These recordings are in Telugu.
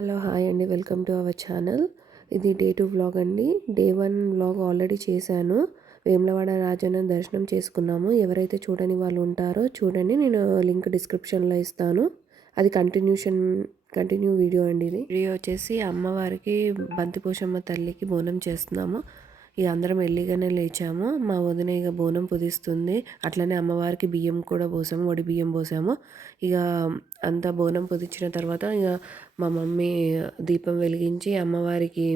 హలో హాయ్ అండి, వెల్కమ్ టు అవర్ ఛానల్. ఇది డే 2 వ్లాగ్ అండి. డే 1 వ్లాగ్ ఆల్రెడీ చేశాను. వేములవాడ రాజన్న దర్శనం చేసుకున్నాము. ఎవరైతే చూడని వాళ్ళు ఉంటారో చూడండి, నేను లింక్ డిస్క్రిప్షన్లో ఇస్తాను. అది కంటిన్యూ వీడియో అండి. ఇది వీడియో వచ్చేసి అమ్మవారికి బంతిపోషమ్మ తల్లికి బోనం చేస్తున్నాము. ఇక అందరం ఎల్లిగానే లేచాము. మా వదిన ఇక బోనం పుదిస్తుంది. అట్లనే అమ్మవారికి బియ్యం కూడా పోసాము, వడి బియ్యం పోసాము. ఇక అంతా బోనం పుదించిన తర్వాత ఇక మా మమ్మీ దీపం వెలిగించి అమ్మవారికి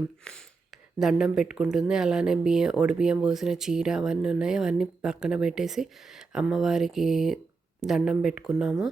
దండం పెట్టుకుంటుంది. అలానే వడి బియ్యం పోసిన చీర అవన్నీ ఉన్నాయి, అవన్నీ పక్కన పెట్టేసి అమ్మవారికి దండం పెట్టుకున్నాము.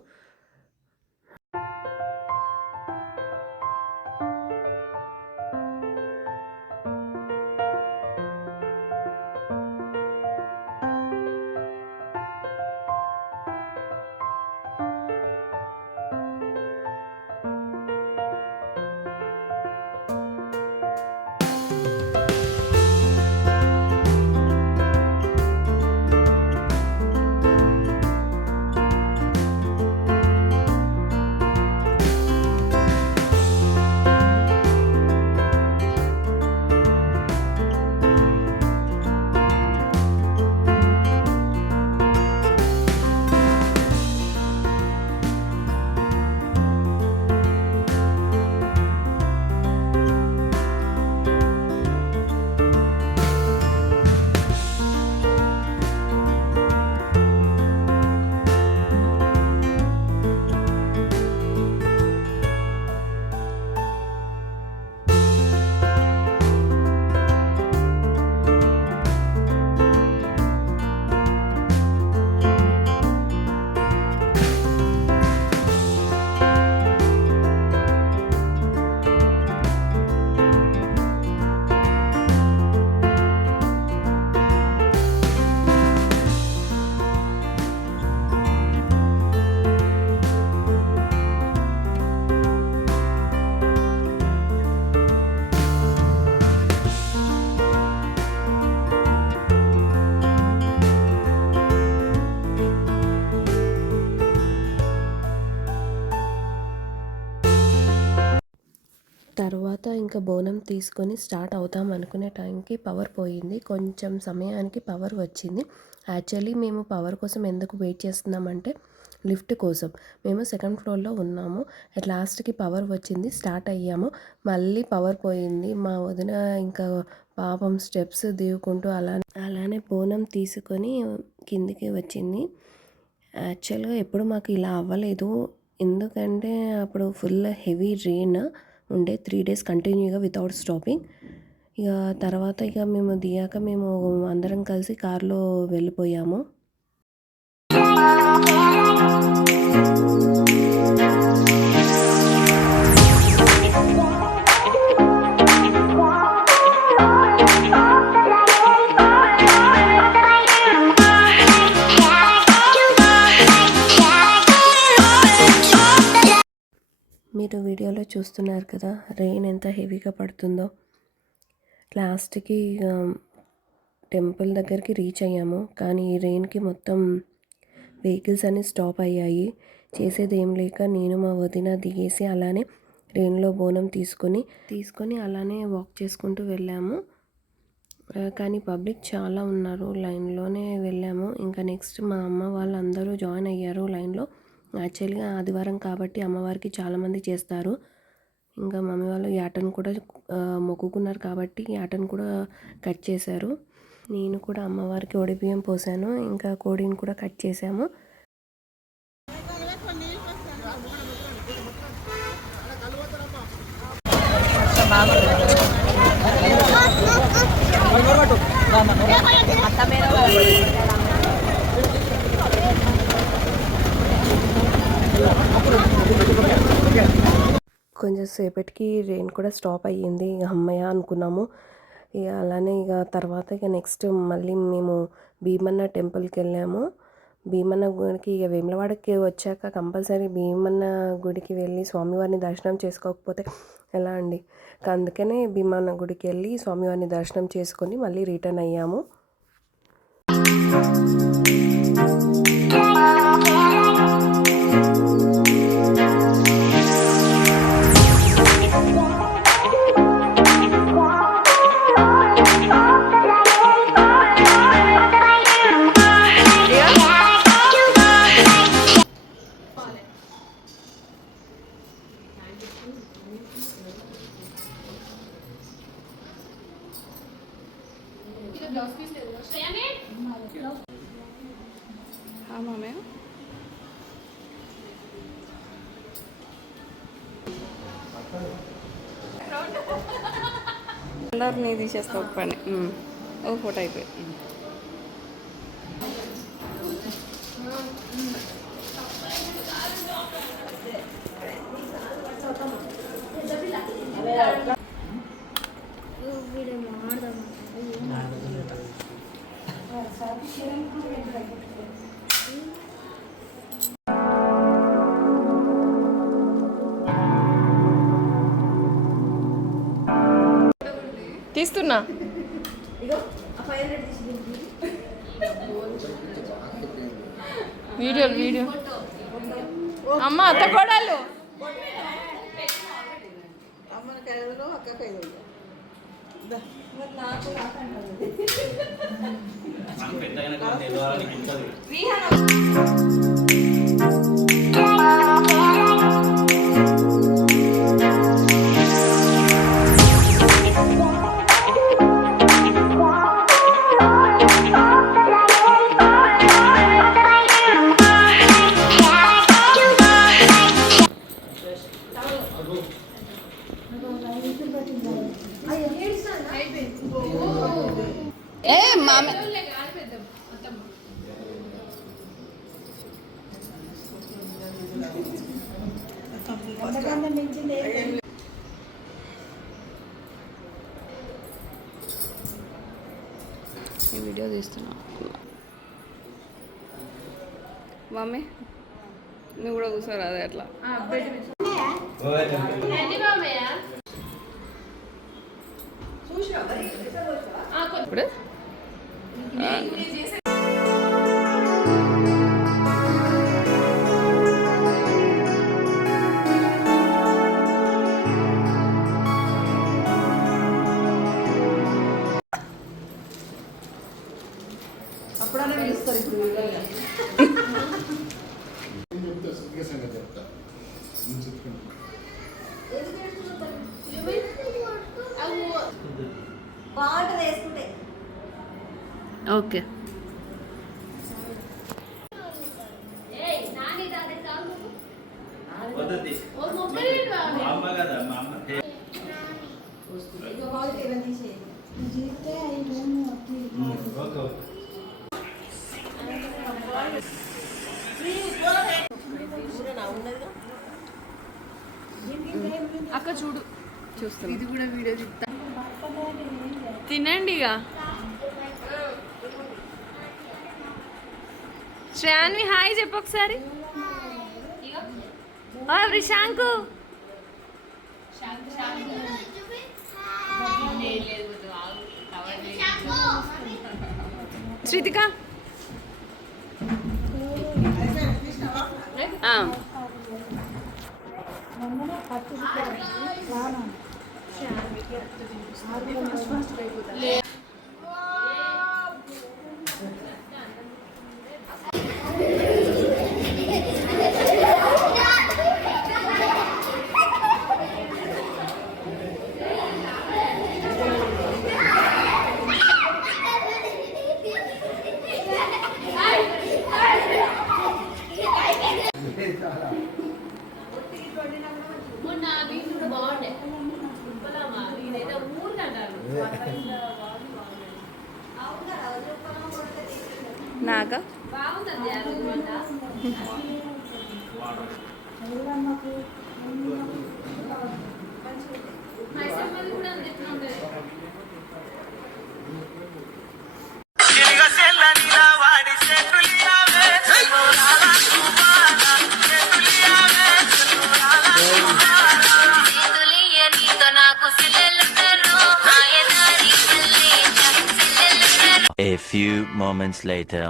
తర్వాత ఇంకా బోనం తీసుకొని స్టార్ట్ అవుతాం అనుకునే టైంకి పవర్ పోయింది. కొంచెం సమయానికి పవర్ వచ్చింది. యాక్చువల్లీ మేము పవర్ కోసం ఎందుకు వెయిట్ చేస్తున్నామంటే లిఫ్ట్ కోసం. మేము సెకండ్ ఫ్లోర్లో ఉన్నాము. అట్ లాస్ట్కి పవర్ వచ్చింది, స్టార్ట్ అయ్యాము. మళ్ళీ పవర్ పోయింది. మా వదిన ఇంకా పాపం స్టెప్స్ దిగుకుంటూ అలానే బోనం తీసుకొని కిందికి వచ్చింది. యాక్చువల్గా ఎప్పుడు మాకు ఇలా అవ్వలేదు. ఎందుకంటే అప్పుడు ఫుల్ హెవీ రెయిన్ ఉండే 3 days కంటిన్యూగా వితౌట్ స్టాపింగ్. ఇక తర్వాత మేము దిగాక మేము అందరం కలిసి కార్లో వెళ్ళిపోయాము. మీరు వీడియోలో చూస్తున్నారు కదా, రెయిన్ ఎంత హెవీగా పడుతుందో. లాస్ట్కి టెంపుల్ దగ్గరికి రీచ్ అయ్యాము. కానీ ఈ రెయిన్కి మొత్తం వెహికల్స్ అన్నీ స్టాప్ అయ్యాయి. చేసేది ఏం లేక నేను మా వదిన దిగేసి అలానే రెయిన్లో బోనం తీసుకొని అలానే వాక్ చేసుకుంటూ వెళ్ళాము. కానీ పబ్లిక్ చాలా ఉన్నారు, లైన్లోనే వెళ్ళాము. ఇంకా నెక్స్ట్ మా అమ్మ వాళ్ళందరూ జాయిన్ అయ్యారు లైన్లో. యాక్చువల్గా ఆదివారం కాబట్టి అమ్మవారికి చాలామంది చేస్తారు. ఇంకా మమ్మీ వాళ్ళు యాటను కూడా మొక్కుకున్నారు కాబట్టి యాటను కూడా కట్ చేశారు. నేను కూడా అమ్మవారికి ఒడిబియ్యం పోసాను, ఇంకా కోడిని కూడా కట్ చేసాము. కొంచెం సేపటికి రెయిన్ కూడా స్టాప్ అయ్యింది. ఇక అమ్మయ్య అనుకున్నాము. ఇక అలానే తర్వాత నెక్స్ట్ మళ్ళీ మేము భీమన్న టెంపుల్కి వెళ్ళాము. భీమన్న గుడికి ఇక వేములవాడకి వచ్చాక కంపల్సరీ భీమన్న గుడికి వెళ్ళి స్వామివారిని దర్శనం చేసుకోకపోతే ఎలా అండి. అందుకనే భీమన్న గుడికి వెళ్ళి స్వామివారిని దర్శనం చేసుకొని మళ్ళీ రిటర్న్ అయ్యాము. మామయ్య అందరినీ తీసేస్తా ఒక పని ఓ ఫోటో అయిపోయి తీస్తున్నా వీడియో అమ్మ అత్త కోడలు ఏ మామ ఈ వీడియో తీస్తున్నా మమ్మీ నువ్వు కూడా కూర్చోరా అదే అట్లా ఇప్పుడు అప్పుడనే పిలుస్తారు ఇప్పుడు బాగుంటుంది వేసుకుంటే ఓకే అక్క చూడు చూస్తాను ఇది కూడా వీడియో చూస్తా తినండి ఇక శ్రేయాన్వి హాయ్ చెప్పు ఒకసారి రిషాంకు Srithika Naga A few moments later.